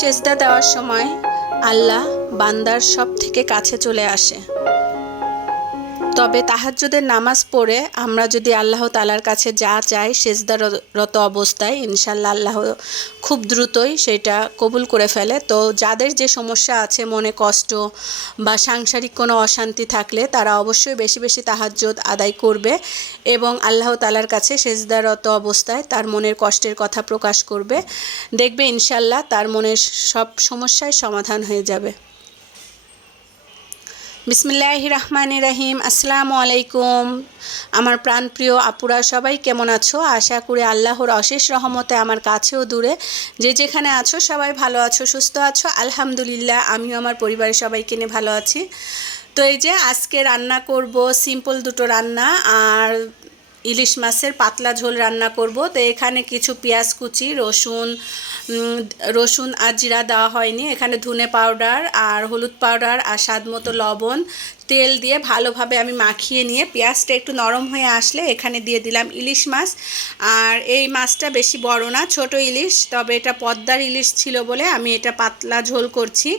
সেজদা দেওয়ার সময় আল্লাহ বান্দার সব থেকে কাছে চলে আসে। তবে তাহাজ্জুদের নামাজ পড়ে আমরা যদি আল্লাহ তাআলার কাছে যা চাই সেজদারত অবস্থায়, ইনশাআল্লাহ আল্লাহ খুব দ্রুতই সেটা কবুল করে ফেলে। তো যাদের যে সমস্যা আছে, মনে কষ্ট বা সাংসারিক কোনো অশান্তি থাকলে তারা অবশ্যই বেশি বেশি তাহাজ্জুদ আদায় করবে এবং আল্লাহ তাআলার কাছে সেজদারত অবস্থায় তার মনের কষ্টের কথা প্রকাশ করবে। দেখবে ইনশাআল্লাহ তার মনের সব সমস্যার সমাধান হয়ে যাবে। বিসমিল্লাহির রহমানির রহিম। আসসালামু আলাইকুম আমার প্রাণপ্রিয় আপুরা, সবাই কেমন আছো? আশা করি আল্লাহর অশেষ রহমতে আমার কাছেও দূরে যে যেখানে আছো সবাই ভালো আছো, সুস্থ আছো। আলহামদুলিল্লাহ আমিও আমার পরিবারের সবাইকে নিয়ে ভালো আছি। তো এই যে আজকে রান্না করব সিম্পল দুটো রান্না, আর ইলিশ মাছের পাতলা ঝোল রান্না করব। তো এখানে কিছু পেঁয়াজ কুচি, রসুন আর জিরা দেওয়া হয়নি, এখানে ধনে পাউডার আর হলুদ পাউডার আর স্বাদ মতো লবণ, তেল দিয়ে ভালোভাবে আমি মাখিয়ে নিয়ে পেঁয়াজটা একটু নরম হয়ে আসলে এখানে দিয়ে দিলাম ইলিশ মাছ। আর এই মাছটা বেশি বড় না, ছোট ইলিশ, তবে এটা পদ্মার ইলিশ ছিল বলে আমি এটা পাতলা ঝোল করছি।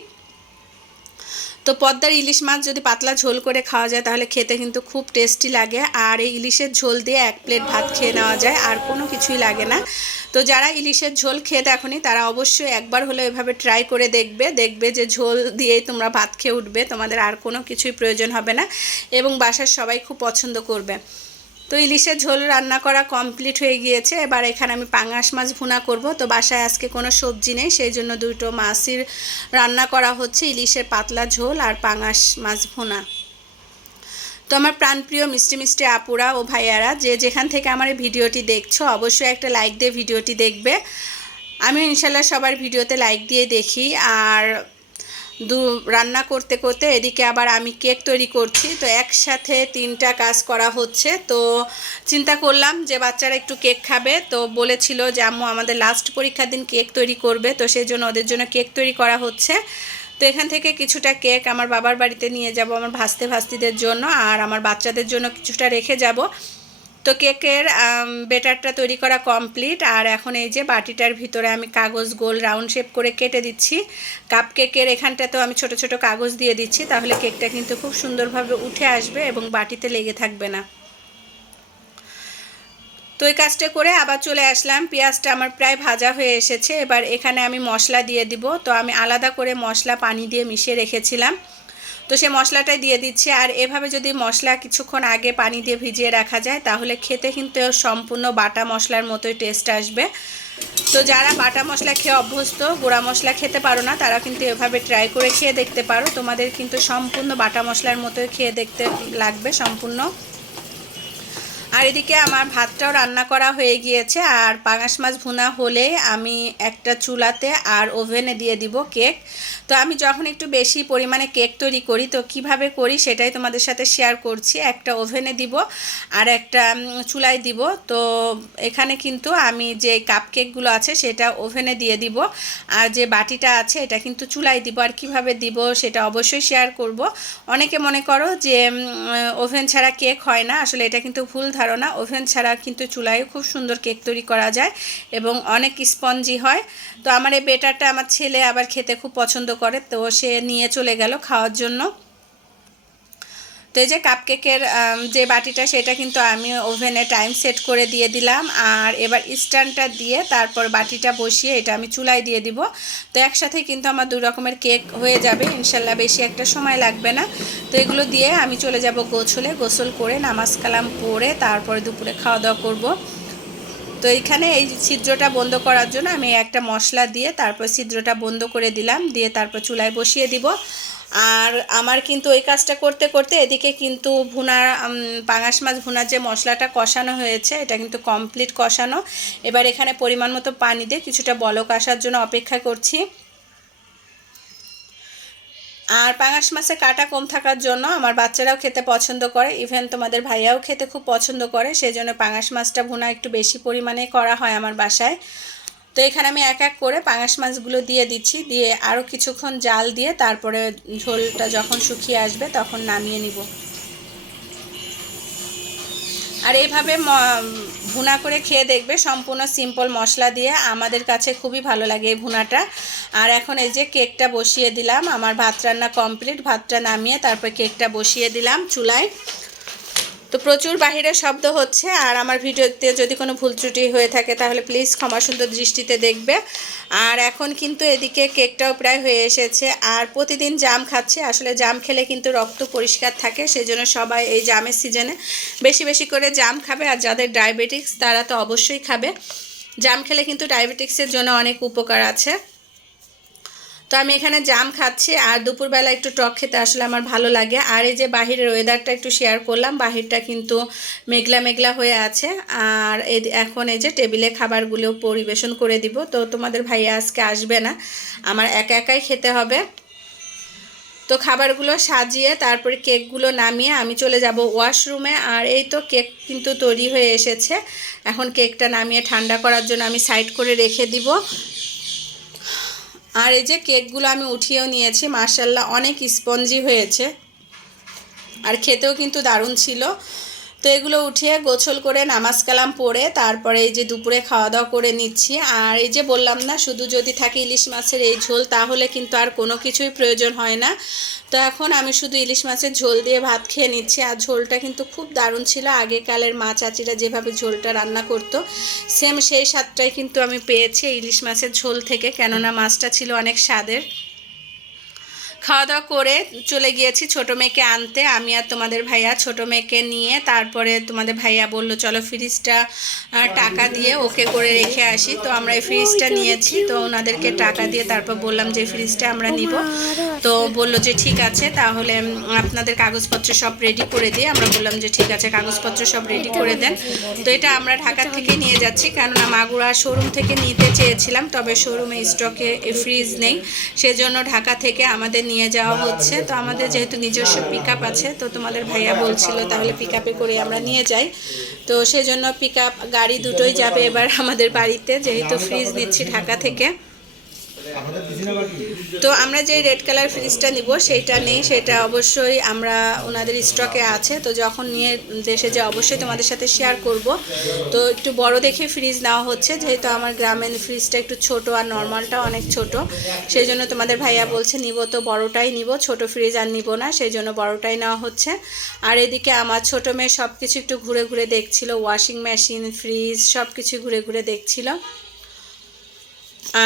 তো পদ্মার ইলিশ মাছ যদি পাতলা ঝোল করে খাওয়া যায় তাহলে খেতে কিন্তু খুব টেস্টি লাগে। আর এই ইলিশের ঝোল দিয়ে এক প্লেট ভাত খেয়ে নেওয়া যায়, আর কোনো কিছুই লাগে না। তো যারা ইলিশের ঝোল খেয়ে দেখোনি তারা অবশ্যই একবার হলে এভাবে ট্রাই করে দেখবে যে ঝোল দিয়েই তোমরা ভাত খেয়ে উঠবে, তোমাদের আর কোনো কিছুই প্রয়োজন হবে না এবং বাসার সবাই খুব পছন্দ করবে। তো ইলিশের ঝোল রান্না করা কমপ্লিট হয়ে গিয়েছে। এবার এখানে আমি পাঙাশ মাছ ভুনা করব। তো বাসায় আজকে কোনো সবজি নেই, সেই জন্য দুটো মাছই রান্না করা হচ্ছে, ইলিশের পাতলা ঝোল আর পাঙাশ মাছ ভুনা। তো আমার প্রাণপ্রিয় মিষ্টি মিষ্টি আপুরা ও ভাইয়ারা যে যেখান থেকে আমার এই ভিডিওটি দেখছো অবশ্যই একটা লাইক দিয়ে ভিডিওটি দেখবে। আমি ইনশাল্লাহ সবার ভিডিওতে লাইক দিয়ে দেখি। আর রান্না করতে করতে এদিকে আবার আমি কেক তৈরি করছি। তো একসাথে তিনটা কাজ করা হচ্ছে। তো চিন্তা করলাম যে বাচ্চারা একটু কেক খাবে, তো বলেছিল যে আম্মু আমাদের লাস্ট পরীক্ষার দিন কেক তৈরি করবে, তো সেই জন্য ওদের জন্য কেক তৈরি করা হচ্ছে। তো এখান থেকে কিছুটা কেক আমার বাবার বাড়িতে নিয়ে যাব আমার ভাস্তিদের জন্য, আর আমার বাচ্চাদের জন্য কিছুটা রেখে যাব। তো কেকের ব্যাটারটা তৈরি করা কমপ্লিট। আর এখন এই যে বাটিটার ভিতরে আমি কাগজ গোল রাউন্ড শেপ করে কেটে দিচ্ছি। কাপ কেকের এখানটাতেও আমি ছোট ছোট কাগজ দিয়ে দিচ্ছি, তাহলে কেকটা কিন্তু খুব সুন্দরভাবে উঠে আসবে এবং বাটিতে লেগে থাকবে না। তো এই কাজটা করে আবার চলে আসলাম। পেঁয়াজটা আমার প্রায় ভাজা হয়ে এসেছে। এবার এখানে আমি মশলা দিয়ে দিব। তো আমি আলাদা করে মশলা পানি দিয়ে মিশিয়ে রেখেছিলাম, তো সেই মশলাটাই দিয়ে দিচ্ছি। আর এভাবে যদি মশলা কিছুক্ষণ আগে পানি দিয়ে ভিজিয়ে রাখা যায় তাহলে খেতে কিন্তু সম্পূর্ণ বাটা মশলার মতোই টেস্ট আসবে। তো যারা বাটা মশলা খেয়ে অভ্যস্ত, গুঁড়া মশলা খেতে পারো না, তারা কিন্তু এভাবে ট্রাই করে খেয়ে দেখতে পারো, তোমাদের কিন্তু সম্পূর্ণ বাটা মশলার মতোই খেয়ে দেখতে লাগবে সম্পূর্ণ। আর এদিকে আমার ভাতটাও রান্না করা হয়ে গিয়েছে। আর পাঙাশ মাছ ভুনা হলে আমি একটা চুলাতে আর ওভেনে দিয়ে দিব কেক। তো আমি যখন একটু বেশি পরিমাণে কেক তৈরি করি তো কিভাবে করি সেটাই তোমাদের সাথে শেয়ার করছি। একটা ওভেনে দিব আর একটা চুলায় দিব। তো এখানে কিন্তু আমি যে কাপ কেকগুলো আছে সেটা ওভেনে দিয়ে দিব, আর যে বাটিটা আছে এটা কিন্তু চুলায় দিব। আর কিভাবে দিব সেটা অবশ্যই শেয়ার করব। অনেকে মনে করো যে ওভেন ছাড়া কেক হয় না, আসলে এটা কিন্তু ভুল ধারণা। ওভেন ছাড়া কিন্তু চুলায় খুব সুন্দর কেক তৈরি করা যায় এবং অনেক স্পঞ্জি হয়। তো আমার এই বেটারটা আমার ছেলে আবার খেতে খুব পছন্দ করে, তো সে নিয়ে চলে গেল খাওয়ার জন্য। তো এই যে কাপকেকের যে বাটিটা সেটা কিন্তু আমি ওভেনে টাইম সেট করে দিয়ে দিলাম। আর এবার স্ট্যান্ডটা দিয়ে তারপর বাটিটা বসিয়ে এটা আমি চুলায় দিয়ে দিব। তো একসাথে কিন্তু আমার দুই রকমের কেক হয়ে যাবে ইনশাল্লাহ, বেশি একটা সময় লাগবে না। তো এগুলো দিয়ে আমি চলে যাব গোসল করে নামাজ কালাম পড়ে তারপরে দুপুরে খাওয়া দাওয়া করব। তো এইখানে এই ছিদ্রটা বন্ধ করার জন্য আমি একটা মশলা দিয়ে তারপর ছিদ্রটা বন্ধ করে দিলাম, দিয়ে তারপর চুলায় বসিয়ে দিব। আর আমার কিন্তু ওই কাজটা করতে করতে এদিকে কিন্তু পাঙাশ মাছ ভুনার যে মশলাটা কষানো হয়েছে এটা কিন্তু কমপ্লিট কষানো। এবার এখানে পরিমাণ মতো পানি দিয়ে কিছুটা বলক আসার জন্য অপেক্ষা করছি। আর পাঙাশ মাছে কাটা কম থাকার জন্য আমার বাচ্চারাও খেতে পছন্দ করে, ইভেন তোমাদের ভাইয়াও খেতে খুব পছন্দ করে, সেই জন্য পাঙাশ মাছটা ভুনা একটু বেশি পরিমাণে করা হয় আমার বাসায়। তো এখানে আমি এক এক করে পাঙাশ মাছগুলো দিয়ে দিচ্ছি, দিয়ে আরও কিছুক্ষণ জাল দিয়ে তারপরে ঝোলটা যখন শুকিয়ে আসবে তখন নামিয়ে নিব। আর এইভাবে ভুনা করে খেয়ে দেখবে, সম্পূর্ণ সিম্পল মশলা দিয়ে। আমাদের কাছে খুবই ভালো লাগে এই ভুনাটা। আর এখন এই যে কেকটা বসিয়ে দিলাম, আমার ভাত রান্না কমপ্লিট। ভাতটা নামিয়ে তারপর কেকটা বসিয়ে দিলাম চুলায়। তো প্রচুর বাহিরে শব্দ হচ্ছে, আর আমার ভিডিওতে যদি কোনো ভুল ত্রুটি হয়ে থাকে তাহলে প্লিজ ক্ষমা সুন্দর দৃষ্টিতে দেখবে। আর এখন কিন্তু এদিকে কেকটাও প্রায় হয়ে এসেছে। আর প্রতিদিন জাম খাচ্ছে, আসলে জাম খেলে কিন্তু রক্ত পরিষ্কার থাকে, সেজন্য সবাই এই জামের সিজনে বেশি বেশি করে জাম খাবে। আর যাদের ডায়াবেটিক্স তারা তো অবশ্যই খাবে, জাম খেলে কিন্তু ডায়াবেটিক্সের জন্য অনেক উপকার আছে। তো আমি এখানে জাম খাচ্ছি, আর দুপুরবেলা একটু টক খেতে আসলে আমার ভালো লাগে। আর এই যে বাহিরের ওয়েদারটা একটু শেয়ার করলাম, বাহিরটা কিন্তু মেঘলা মেঘলা হয়ে আছে। আর এখন এই যে টেবিলে খাবারগুলো পরিবেশন করে দিব। তো তোমাদের ভাইয়া আজকে আসবে না, আমার একা একাই খেতে হবে। তো খাবারগুলো সাজিয়ে তারপরে কেকগুলো নামিয়ে আমি চলে যাব ওয়াশরুমে। আর এই তো কেক কিন্তু তৈরি হয়ে এসেছে, এখন কেকটা নামিয়ে ঠান্ডা করার জন্য আমি সাইড করে রেখে দিব। আর এই যে কেকগুলো আমি উঠিয়েও নিয়েছি, মাশাআল্লাহ অনেক স্পঞ্জি হয়েছে, আর খেতেও কিন্তু দারুণ ছিল। তো এগুলো উঠিয়ে গোছল করে নামাজ কালাম পড়ে তারপরে এই যে দুপুরে খাওয়া দাওয়া করে নিচ্ছি। আর এই যে বললাম না, শুধু যদি থাকে ইলিশ মাছের এই ঝোল তাহলে কিন্তু আর কোনো কিছুই প্রয়োজন হয় না। তো এখন আমি শুধু ইলিশ মাছের ঝোল দিয়ে ভাত খেয়ে নিচ্ছি। আর ঝোলটা কিন্তু খুব দারুণ ছিল, আগেকালের মা চাচিরা যেভাবে ঝোলটা রান্না করতো সেম সেই স্বাদটাই কিন্তু আমি পেয়েছি ইলিশ মাছের ঝোল থেকে, কেননা মাছটা ছিল অনেক স্বাদের। খাওয়া দাওয়া করে চলে গিয়েছি ছোটো মেয়েকে আনতে, আমি আর তোমাদের ভাইয়া। ছোটো মেয়েকে নিয়ে তারপরে তোমাদের ভাইয়া বলল চলো ফ্রিজটা টাকা দিয়ে ওকে করে রেখে আসি। তো আমরা এই ফ্রিজটা নিয়েছি, তো ওনাদেরকে টাকা দিয়ে তারপর বললাম যে ফ্রিজটা আমরা নিব। তো বলল যে ঠিক আছে, তাহলে আপনাদের কাগজপত্র সব রেডি করে দিয়ে। আমরা বললাম যে ঠিক আছে, কাগজপত্র সব রেডি করে দেন। তো এটা আমরা ঢাকা থেকে নিয়ে যাচ্ছি, কেননা মাগুরা শোরুম থেকে নিতে চেয়েছিলাম, তবে শোরুমে স্টকে ফ্রিজ নেই, সেজন্য ঢাকা থেকে আমাদের নিয়ে যাওয়া হচ্ছে। তো আমাদের যেহেতু নিজস্ব পিকআপ আছে, তো তোমাদের ভাইয়া বলছিল তাহলে পিকআপে করে আমরা নিয়ে যাই। তো সেজন্য পিকআপ গাড়ি দুটোই যাবে এবার আমাদের বাড়িতে, যেহেতু ফ্রিজ নিচ্ছি ঢাকা থেকে। তো আমরা যে রেড কালার ফ্রিজটা নিব সেইটা নেই, সেটা অবশ্যই আমরা ওনাদের স্টকে আছে। তো যখন নিয়ে দেশে যে অবশ্যই তোমাদের সাথে শেয়ার করব। তো একটু বড় দেখে ফ্রিজ নেওয়া হচ্ছে, যেহেতু আমার গ্রামের ফ্রিজটা একটু ছোট আর নর্মালটা অনেক ছোট, সেই জন্য তোমাদের ভাইয়া বলছে নিব তো বড়টাই নিব, ছোট ফ্রিজ আর নিব না, সেই জন্য বড়টাই নেওয়া হচ্ছে। আর এদিকে আমার ছোট মেয়ে সব কিছু একটু ঘুরে ঘুরে দেখছিল, ওয়াশিং মেশিন, ফ্রিজ সব কিছু ঘুরে ঘুরে দেখছিল।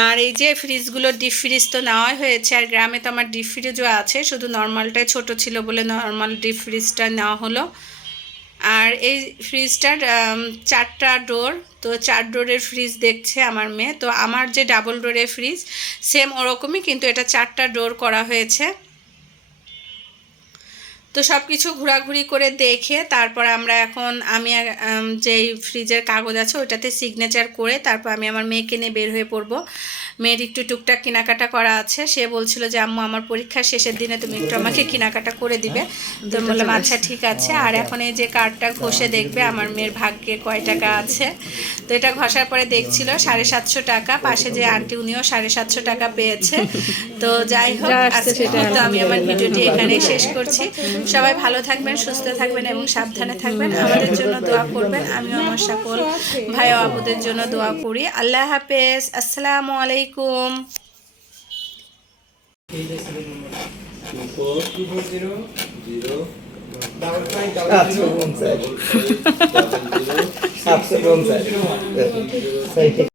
আর এই যে ফ্রিজগুলো ডিপ ফ্রিজ তো নেওয়াই হয়েছে, আর গ্রামে তো আমার ডিপ ফ্রিজও আছে, শুধু নর্মালটাই ছোট ছিল বলে নর্মাল ডিপ ফ্রিজটা নেওয়া হলো। আর এই ফ্রিজটার 4টা ডোর, তো 4 ডোরের ফ্রিজ দেখছে আমার মেয়ে। তো আমার যে ডাবল ডোরের ফ্রিজ সেম ওরকমই, কিন্তু এটা 4টা ডোর করা হয়েছে। তো সব কিছু ঘোরাঘুরি করে দেখে তারপর আমরা এখন আমি যেই ফ্রিজের কাগজ আছে ওইটাতে সিগনেচার করে তারপর আমি আমার মেয়েকে নিয়ে বের হয়ে পড়ব। মেয়ের একটু টুকটাক কেনাকাটা করা আছে, সে বলছিল যে আম্মু আমার পরীক্ষার শেষের দিনে তুমি একটু আমাকে কেনাকাটা করে দিবে। তো বললাম আচ্ছা ঠিক আছে। আর এখন এই যে কার্ডটা ঘষে দেখবে আমার মেয়ের ভাগ্যে কয় টাকা আছে। তো এটা ঘষার পরে দেখছিল 750 টাকা, পাশে যে আন্টি উনিও 750 টাকা পেয়েছে। তো যাই হোক, আজকে তো আমি আমার ভিডিওটি এখানেই শেষ করছি। সবাই ভালো থাকবেন, সুস্থ থাকবেন এবং সাবধানে থাকবেন, আমাদের জন্য দোয়া করবেন। আমিও আমার সকল ভাই ও আপুদের জন্য দোয়া করি। আল্লাহ হাফেজ, আসসালামু আলাইকুম। Absolut.